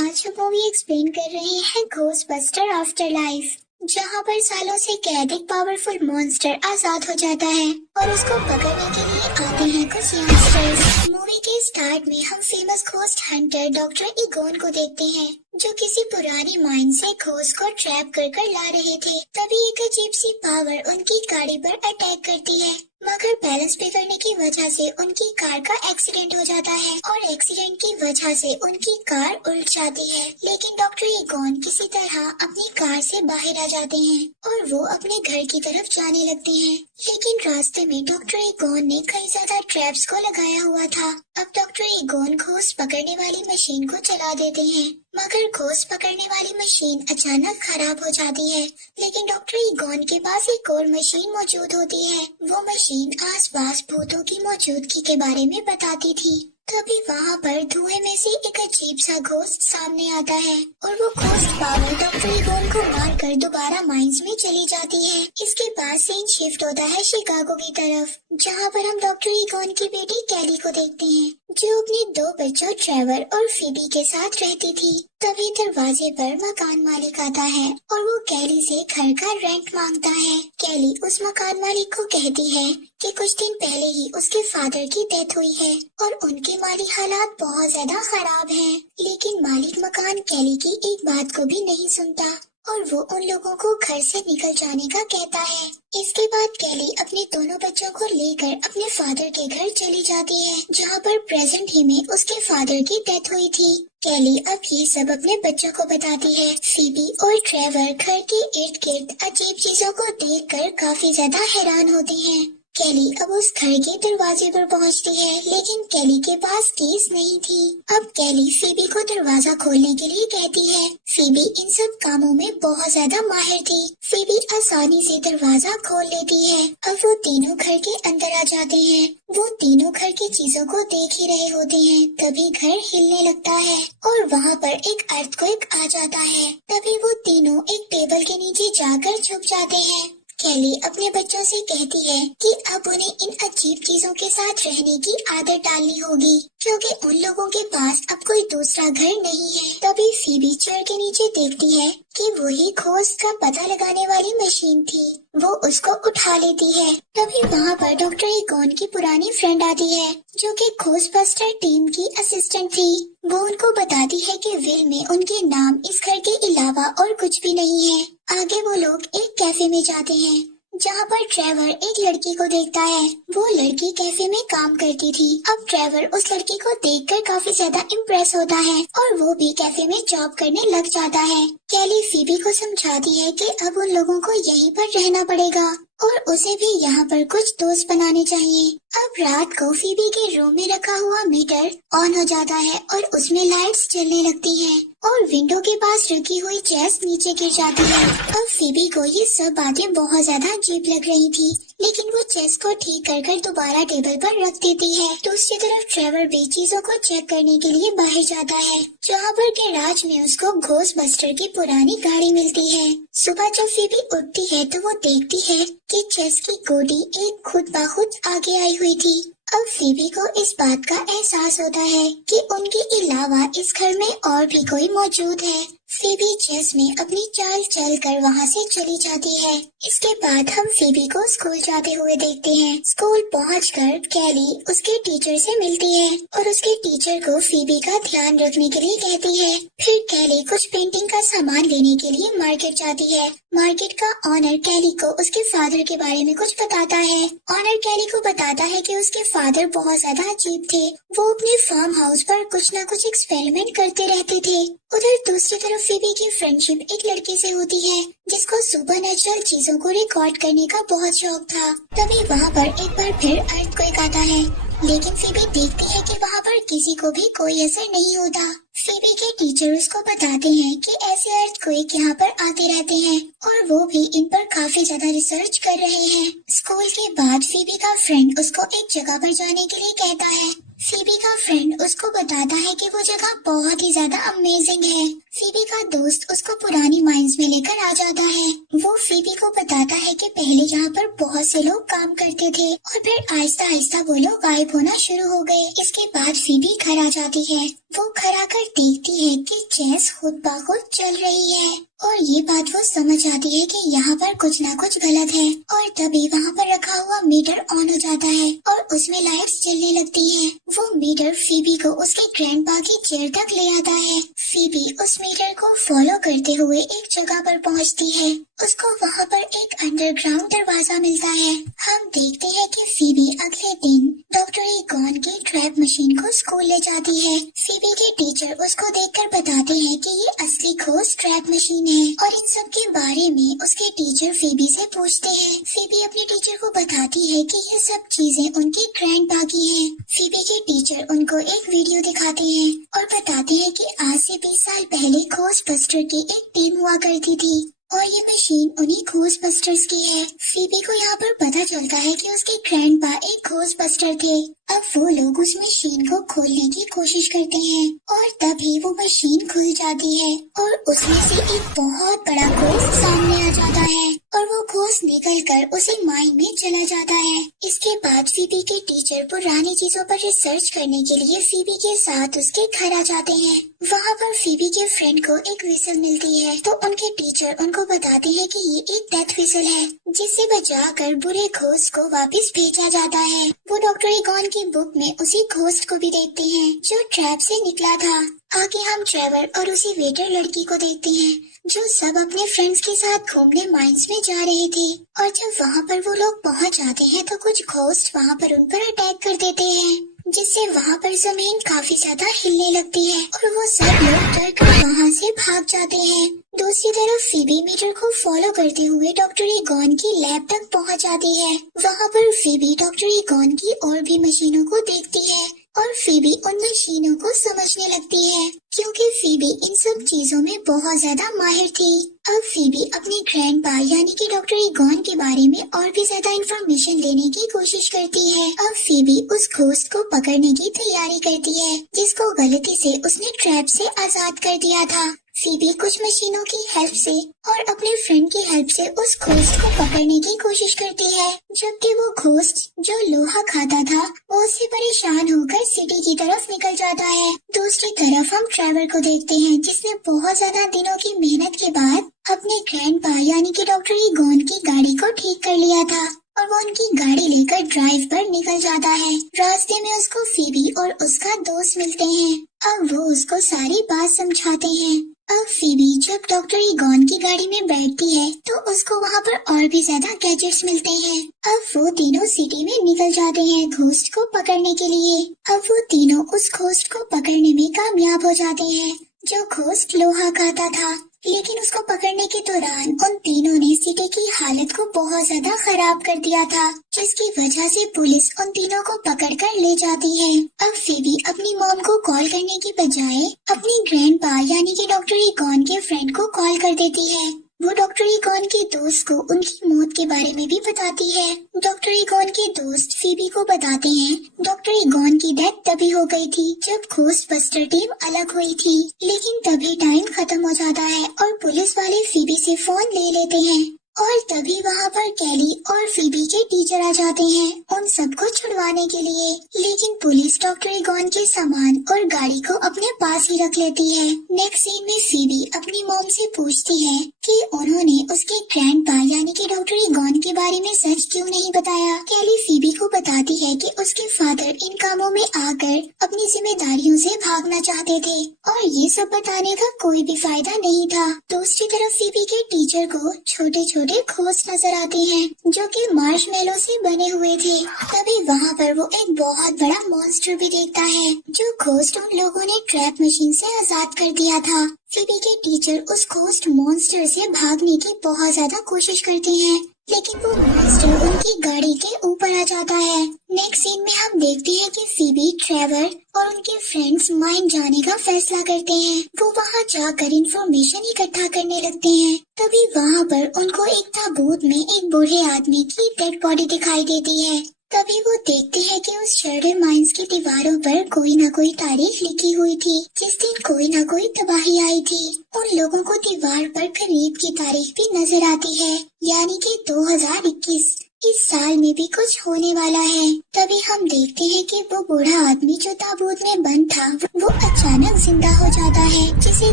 आज हम movie explain कर रहे हैं घोस्टबस्टर आफ्टर लाइफ, जहां पर सालों से कैद एक पावरफुल मॉन्स्टर आजाद हो जाता है और उसको पकड़ने के लिए आते हैं कुछ यंगस्टर्स। मूवी के स्टार्ट में हम फेमस घोस्ट हंटर डॉक्टर इगोन को देखते हैं, जो किसी पुरानी माइन से घोस्ट को ट्रैप कर ला रहे थे। तभी एक अजीब सी पावर उनकी गाड़ी पर अटैक करती है, मगर बैलेंस बिगड़ने की वजह से उनकी कार का एक्सीडेंट हो जाता है और एक्सीडेंट की वजह से उनकी कार उल्ट जाती है। लेकिन डॉक्टर इगोन किसी तरह अपनी कार से बाहर आ जाते हैं और वो अपने घर की तरफ जाने लगते हैं। लेकिन रास्ते में डॉक्टर इगोन ने कई ज्यादा ट्रैप्स को लगाया हुआ था। अब डॉक्टर इगोन घोस्ट पकड़ने वाली मशीन को चला देते हैं, मगर घोस्ट पकड़ने वाली मशीन अचानक खराब हो जाती है। लेकिन डॉक्टर इगोन के पास एक और मशीन मौजूद होती है। वो मशीन आसपास भूतों की मौजूदगी के बारे में बताती थी। तभी वहाँ पर धुएं में से एक अजीब सा घोस्ट सामने आता है और वो घोस्ट पावर डॉक्टर इगोन को मारकर दोबारा माइंस में चली जाती है। इसके बाद सीन शिफ्ट होता है शिकागो की तरफ, जहाँ पर हम डॉक्टर इगोन की बेटी कैली को देखते हैं, जो अपने दो बच्चों ट्रेवर और फीबी के साथ रहती थी। तभी दरवाजे पर मकान मालिक आता है और वो कैली से घर का रेंट मांगता है। कैली उस मकान मालिक को कहती है कि कुछ दिन पहले ही उसके फादर की डेथ हुई है और उनके माली हालात बहुत ज्यादा खराब हैं। लेकिन मालिक मकान कैली की एक बात को भी नहीं सुनता और वो उन लोगों को घर से निकल जाने का कहता है। इसके बाद कैली अपने दोनों बच्चों को लेकर अपने फादर के घर चली जाती है, जहाँ पर प्रेजेंट ही में उसके फादर की डेथ हुई थी। कैली अब ये सब अपने बच्चों को बताती है। फीबी और ट्रेवर घर के इर्द गिर्द अजीब चीजों को देखकर काफी ज्यादा हैरान होती हैं। कैली अब उस घर के दरवाजे पर पहुंचती है, लेकिन कैली के पास कीज नहीं थी। अब कैली फीबी को दरवाजा खोलने के लिए कहती है। फीबी इन सब कामों में बहुत ज्यादा माहिर थी। फीबी आसानी से दरवाजा खोल लेती है। अब वो तीनों घर के अंदर आ जाते हैं। वो तीनों घर की चीजों को देख ही रहे होते हैं, तभी घर हिलने लगता है और वहाँ पर एक अर्थक्वेक आ जाता है। तभी वो तीनों एक टेबल के नीचे जाकर छुप जाते हैं। कैली अपने बच्चों से कहती है कि अब उन्हें इन अजीब चीजों के साथ रहने की आदत डालनी होगी, क्योंकि उन लोगों के पास अब कोई दूसरा घर नहीं है। तभी फीबी चेयर के नीचे देखती है कि वही घोस्ट का पता लगाने वाली मशीन थी। वो उसको उठा लेती है। तभी वहाँ पर डॉक्टर इगोन की पुरानी फ्रेंड आती है, जो कि घोस्टबस्टर टीम की असिस्टेंट थी। वो उनको बताती है कि विल में उनके नाम इस घर के अलावा और कुछ भी नहीं है। आगे वो लोग एक कैफे में जाते हैं, जहाँ पर ट्रेवर एक लड़की को देखता है। वो लड़की कैफे में काम करती थी। अब ट्रेवर उस लड़की को देखकर काफी ज्यादा इम्प्रेस होता है और वो भी कैफे में जॉब करने लग जाता है। कैली फीबी को समझाती है कि अब उन लोगों को यहीं पर रहना पड़ेगा और उसे भी यहाँ पर कुछ दोस्त बनाने चाहिए। अब रात को फीबी के रूम में रखा हुआ मीटर ऑन हो जाता है और उसमें लाइट्स जलने लगती हैं और विंडो के पास रखी हुई चेस नीचे गिर जाती है। अब फीबी को ये सब बातें बहुत ज्यादा अजीब लग रही थी, लेकिन वो चेस को ठीक कर दोबारा टेबल पर रख देती है। दूसरी तरफ ट्रेवर भी चीजों को चेक करने के लिए बाहर जाता है, जहाँ पर गैराज में उसको घोस्टबस्टर की पुरानी गाड़ी मिलती है। सुबह जब फीबी उठती है तो वो देखती है कि चेस की गोटी एक खुद ब खुद आगे आई हुई थी। अब फीबी को इस बात का एहसास होता है कि उनके अलावा इस घर में और भी कोई मौजूद है। फीबी चेस में अपनी चाल चल कर वहाँ से चली जाती है। इसके बाद हम फीबी को स्कूल जाते हुए देखते हैं। स्कूल पहुंचकर कैली उसके टीचर से मिलती है और उसके टीचर को फीबी का ध्यान रखने के लिए कहती है। फिर कैली कुछ पेंटिंग का सामान लेने के लिए मार्केट जाती है। मार्केट का ऑनर कैली को उसके फादर के बारे में कुछ बताता है। ऑनर कैली को बताता है कि उसके फादर बहुत ज्यादा अजीब थे। वो अपने फार्म हाउस पर कुछ न कुछ एक्सपेरिमेंट करते रहते थे। उधर दूसरी तरफ फीबी की फ्रेंडशिप एक लड़के से होती है, जिसको सुपरनैचुरल चीजों को रिकॉर्ड करने का बहुत शौक था। तभी वहाँ पर एक बार फिर अर्थक्वेक आता है, लेकिन फीबी देखती है कि वहाँ पर किसी को भी कोई असर नहीं होता। फीबी के टीचर उसको बताते हैं कि ऐसे अर्थक्वेक यहाँ पर आते रहते हैं और वो भी इन पर काफी ज्यादा रिसर्च कर रहे हैं। स्कूल के बाद फीबी का फ्रेंड उसको एक जगह पर जाने के लिए कहता है। फीबी का फ्रेंड उसको बताता है कि वो जगह बहुत ही ज्यादा अमेजिंग है। फीबी का दोस्त उसको पुरानी माइंस में लेकर आ जाता है। वो फीबी को बताता है कि पहले यहाँ पर बहुत से लोग काम करते थे और फिर आहिस्ता आहिस्ता वो लोग गायब होना शुरू हो गए। इसके बाद फीबी घर आ जाती है वो खड़ा कर देखती है कि चेस खुद ब खुद चल रही है और ये बात वो समझ आती है कि यहाँ पर कुछ ना कुछ गलत है। और तभी वहाँ पर रखा हुआ मीटर ऑन हो जाता है और उसमें लाइट्स जलने लगती हैं। वो मीटर फीबी को उसके ग्रैंडपा की चेयर तक ले आता है। फीबी उस मीटर को फॉलो करते हुए एक जगह पर पहुँचती है। उसको वहाँ पर एक अंडरग्राउंड दरवाजा मिलता है। हम देखते हैं कि फीबी अगले दिन डॉक्टर ईगॉन की ट्रैप मशीन को स्कूल ले जाती है। फीबी के टीचर उसको देखकर बताते हैं कि ये असली खोज ट्रैप मशीन है और इन सब के बारे में उसके टीचर फीबी से पूछते हैं। फीबी अपने टीचर को बताती है कि ये सब चीजें उनके ग्रैंडपा की हैं। फीबी के टीचर उनको एक वीडियो दिखाते हैं और बताते हैं कि आज से 20 साल पहले खोज बस्टर की एक टीम हुआ करती थी और ये मशीन उन्हीं खोज बस्टर्स की है। फीबी को यहाँ पर पता चलता है कि उसके ग्रैंडपा एक खोज बस्टर थे। अब वो लोग उस मशीन को खोलने की कोशिश करते हैं और तभी वो मशीन खुल जाती है और उसमें से एक बहुत बड़ा घोस्ट सामने आ जाता है और वो घोस्ट निकलकर उसे माइन में चला जाता है। इसके बाद फीबी के टीचर पुरानी चीजों पर रिसर्च करने के लिए फीबी के साथ उसके घर आ जाते हैं। वहाँ पर फीबी के फ्रेंड को एक विसल मिलती है तो उनके टीचर उनको बताते हैं कि ये एक डेथ विसल है जिसे बचाकर बुरे घोस्ट को वापस भेजा जाता है। वो डॉक्टर ईगॉन की बुक में उसी घोस्ट को भी देखते हैं जो ट्रैप से निकला था। आगे हम ट्रेवर और उसी वेटर लड़की को देखते हैं जो सब अपने फ्रेंड्स के साथ घूमने माइंस में जा रहे थे और जब वहाँ पर वो लोग पहुँच जाते हैं तो कुछ घोस्ट वहाँ पर उन पर अटैक कर देते हैं जिससे वहाँ पर जमीन काफी ज्यादा हिलने लगती है और वो सब लोग डर कर वहाँ से भाग जाते हैं। दूसरी तरफ फीबी मीटर को फॉलो करते हुए डॉक्टर ईगॉन की लैब तक पहुँच जाती है। वहाँ पर फीबी डॉक्टर ईगॉन की और भी मशीनों को देखती है और फीबी उन मशीनों को समझने लगती है क्योंकि फीबी इन सब चीजों में बहुत ज्यादा माहिर थी। अब फीबी अपने ग्रैंडपा यानी कि डॉक्टर ईगॉन के बारे में और भी ज्यादा इंफॉर्मेशन लेने की कोशिश करती है। अब फीबी उस घोस्ट को पकड़ने की तैयारी करती है जिसको गलती से उसने ट्रैप से आजाद कर दिया था। फीबी कुछ मशीनों की हेल्प से और अपने फ्रेंड की हेल्प से उस घोस्ट को पकड़ने की कोशिश करती है जबकि वो घोस्ट जो लोहा खाता था वो उससे परेशान होकर सिटी की तरफ निकल जाता है। दूसरी तरफ हम ट्रेवर को देखते हैं जिसने बहुत ज्यादा दिनों की मेहनत के बाद अपने ग्रैंडपा यानी कि डॉक्टर ईगॉन की गाड़ी को ठीक कर लिया था और वो उनकी गाड़ी लेकर ड्राइव पर निकल जाता है। रास्ते में उसको फीबी और उसका दोस्त मिलते हैं। अब वो उसको सारी बात समझाते हैं। अब फीबी जब डॉक्टर ईगॉन की गाड़ी में बैठती है तो उसको वहाँ पर और भी ज्यादा गैजेट्स मिलते हैं। अब वो तीनों सिटी में निकल जाते हैं घोस्ट को पकड़ने के लिए। अब वो तीनों उस घोस्ट को पकड़ने में कामयाब हो जाते हैं जो घोस्ट लोहा खाता था, लेकिन उसको पकड़ने के दौरान उन तीनों ने सिटी की हालत को बहुत ज्यादा खराब कर दिया था जिसकी वजह से पुलिस उन तीनों को पकड़कर ले जाती है। अब फीबी अपनी मॉम को कॉल करने की बजाय अपनी ग्रैंडपा यानी कि डॉक्टर ईगॉन के फ्रेंड को कॉल कर देती है। वो डॉक्टर ईगॉन के दोस्त को उनकी मौत के बारे में भी बताती है। डॉक्टर ईगॉन के दोस्त फीबी को बताते हैं डॉक्टर ईगॉन की डेथ तभी हो गई थी जब घोस्ट बस्टर टीम अलग हुई थी, लेकिन तभी टाइम खत्म हो जाता है और पुलिस वाले फीबी से फोन ले लेते हैं और तभी वहाँ पर कैली और फीबी के टीचर आ जाते हैं उन सबको छुड़वाने के लिए, लेकिन पुलिस डॉक्टर ईगॉन के सामान और गाड़ी को अपने पास ही रख लेती है। नेक्स्ट सीन में फीबी अपनी मॉम से पूछती है कि उन्होंने उसके ग्रैंडपा यानी कि डॉक्टर ईगॉन के बारे में सच क्यों नहीं बताया। कैली फीबी को बताती है कि उसके फादर इन कामों में आकर अपनी जिम्मेदारियों से भागना चाहते थे और ये सब बताने का कोई भी फायदा नहीं था। दूसरी तरफ फीबी के टीचर को छोटे छोटे घोस्ट नजर आते हैं जो कि मार्शमेलो से बने हुए थे। तभी वहाँ पर वो एक बहुत बड़ा मॉन्स्टर भी देखता है जो घोस्ट उन लोगों ने ट्रैप मशीन से आजाद कर दिया था। फीबी के टीचर उस घोस्ट मॉन्स्टर से भागने की बहुत ज्यादा कोशिश करते हैं लेकिन वो मॉन्स्टर उनकी गाड़ी के ऊपर आ जाता है। नेक्स्ट सीन में हम देखते हैं कि फीबी, ट्रेवर और उनके फ्रेंड्स माइन जाने का फैसला करते हैं। वो वहाँ जाकर इंफॉर्मेशन इकट्ठा करने लगते हैं। तभी वहाँ पर उनको एक ताबूत में एक बूढ़े आदमी की डेड बॉडी दिखाई देती है। तभी वो देखते हैं कि उस शर्डर माइंस की दीवारों पर कोई न कोई तारीख लिखी हुई थी जिस दिन कोई न कोई तबाही आई थी। उन लोगों को दीवार पर करीब की तारीख भी नजर आती है यानी कि 2021 इस साल में भी कुछ होने वाला है। तभी हम देखते हैं कि वो बूढ़ा आदमी जो ताबूत में बंद था वो अचानक जिंदा हो जाता है, जिसे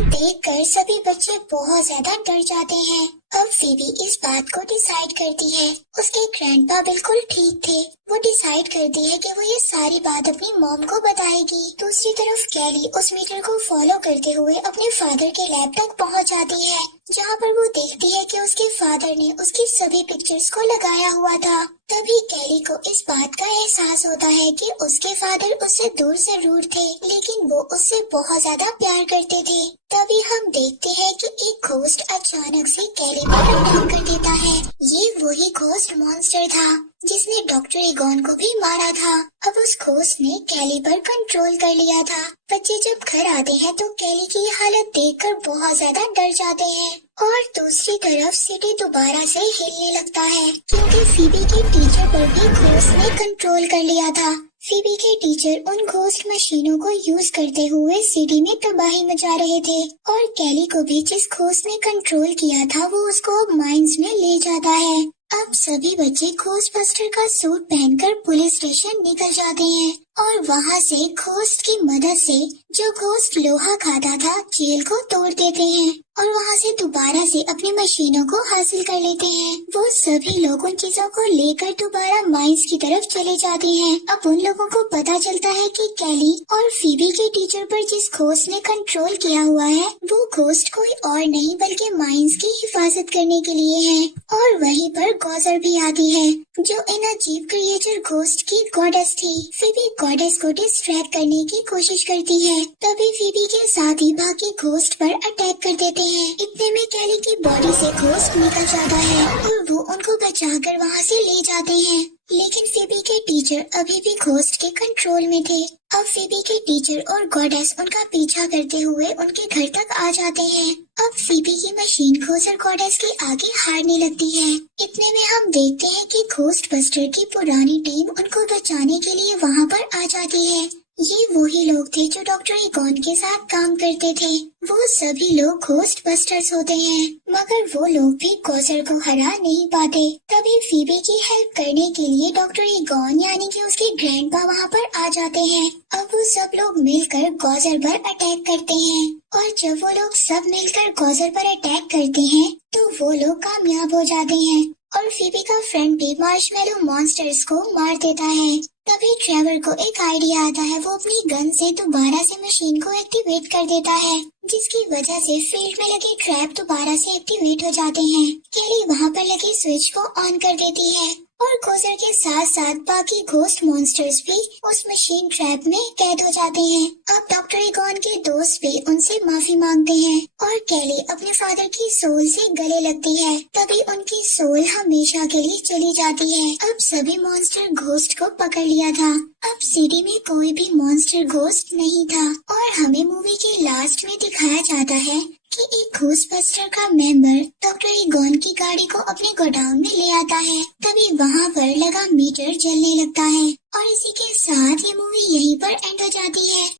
देखकर सभी बच्चे बहुत ज्यादा डर जाते हैं। अब फीबी इस बात को डिसाइड करती है। उसके ग्रैंडपा बिल्कुल ठीक थे। वो डिसाइड करती है कि वो ये सारी बात अपनी मॉम को बताएगी। दूसरी तरफ कैली उस मीटर को फॉलो करते हुए अपने फादर के लैब तक पहुंच जाती है, जहां पर वो देखती है कि उसके फादर ने उसकी सभी पिक्चर्स को लगाया हुआ था। तभी कैली को इस बात का एहसास होता है कि उसके फादर उससे दूर से रूड थे, लेकिन वो उससे बहुत ज्यादा प्यार करते थे। तभी हम देखते हैं कि एक घोस्ट अचानक से कैली पर अटैक कर देता है। ये वही घोस्ट मॉन्स्टर था जिसने डॉक्टर ईगोन को भी मारा था। अब उस घोस्ट ने कैली पर कंट्रोल कर लिया था। बच्चे जब घर आते हैं तो कैली की हालत देखकर बहुत ज्यादा डर जाते हैं। और दूसरी तरफ सिटी दोबारा से हिलने लगता है, क्योंकि फीबी के टीचर पर भी घोस्ट ने कंट्रोल कर लिया था। फीबी के टीचर उन घोस्ट मशीनों को यूज करते हुए सिटी में तबाही मचा रहे थे, और कैली को भी जिस घोस्ट ने कंट्रोल किया था वो उसको अब माइंस में ले जाता है। अब सभी बच्चे घोस्टबस्टर का सूट पहनकर पुलिस स्टेशन निकल जाते हैं, और वहाँ से घोस्ट की मदद से जो घोस्ट लोहा खाता था जेल को तोड़ देते हैं, और वहाँ से दोबारा से अपनी मशीनों को हासिल कर लेते हैं। वो सभी लोग उन चीजों को लेकर दोबारा माइंस की तरफ चले जाते हैं। अब उन लोगों को पता चलता है कि कैली और फीबी के टीचर पर जिस घोस्ट ने कंट्रोल किया हुआ है वो घोस्ट कोई और नहीं बल्कि माइंस की हिफाजत करने के लिए है। और वहीं पर गॉजर भी आती है, जो इन अजीब क्रिएचर घोस्ट की गॉडेस थी। फीबी गॉडेस को डिस्ट्रैक्ट करने की कोशिश करती है। तभी फीबी के साथ ही बाकी घोस्ट पर अटैक कर देते हैं। इतने में कैली की बॉडी से घोस्ट निकल जाता है और वो उनको बचाकर वहाँ से ले जाते हैं। लेकिन फीबी के टीचर अभी भी घोस्ट के कंट्रोल में थे। अब फीबी के टीचर और गॉडेस उनका पीछा करते हुए उनके घर तक आ जाते हैं। अब फीबी की मशीन घोस्ट और गॉडेस के आगे हारने लगती है। इतने में हम देखते हैं कि घोस्ट बस्टर की पुरानी टीम उनको बचाने के लिए वहाँ पर आ जाती है। ये वही लोग थे जो डॉक्टर ईगोन के साथ काम करते थे। वो सभी लोग घोस्ट बस्टर्स होते हैं, मगर वो लोग भी गॉजर को हरा नहीं पाते। तभी फीबी की हेल्प करने के लिए डॉक्टर ईगोन यानी कि उसके ग्रैंडपा वहाँ पर आ जाते हैं। अब वो सब लोग मिलकर गॉजर पर अटैक करते हैं, और जब वो लोग सब मिलकर गॉजर पर अटैक करते हैं तो वो लोग कामयाब हो जाते हैं, और फीबी का फ्रेंड भी मार्शमैलो मॉन्स्टर्स को मार देता है। तभी ट्रेवर को एक आइडिया आता है। वो अपनी गन से दोबारा से मशीन को एक्टिवेट कर देता है, जिसकी वजह से फील्ड में लगे ट्रैप दोबारा से एक्टिवेट हो जाते हैं। कैली वहाँ पर लगे स्विच को ऑन कर देती है, और गोजर के साथ साथ बाकी घोस्ट मॉन्स्टर्स भी उस मशीन ट्रैप में कैद हो जाते हैं। अब डॉक्टर ईगोन के दोस्त भी उनसे माफी मांगते हैं, और कैली अपने फादर की सोल से गले लगती है। तभी उनकी सोल हमेशा के लिए चली जाती है। अब सभी मॉन्स्टर घोस्ट को पकड़ लिया था। अब सिटी में कोई भी मॉन्स्टर घोस्ट नहीं था, और हमें मूवी के लास्ट में दिखाया जाता है कि एक घोस्टबस्टर का मेंबर डॉक्टर ईगोन की गाड़ी को अपने गोडाउन में ले आता है। तभी वहाँ पर लगा मीटर जलने लगता है, और इसी के साथ ये मूवी यहीं पर एंड हो जाती है।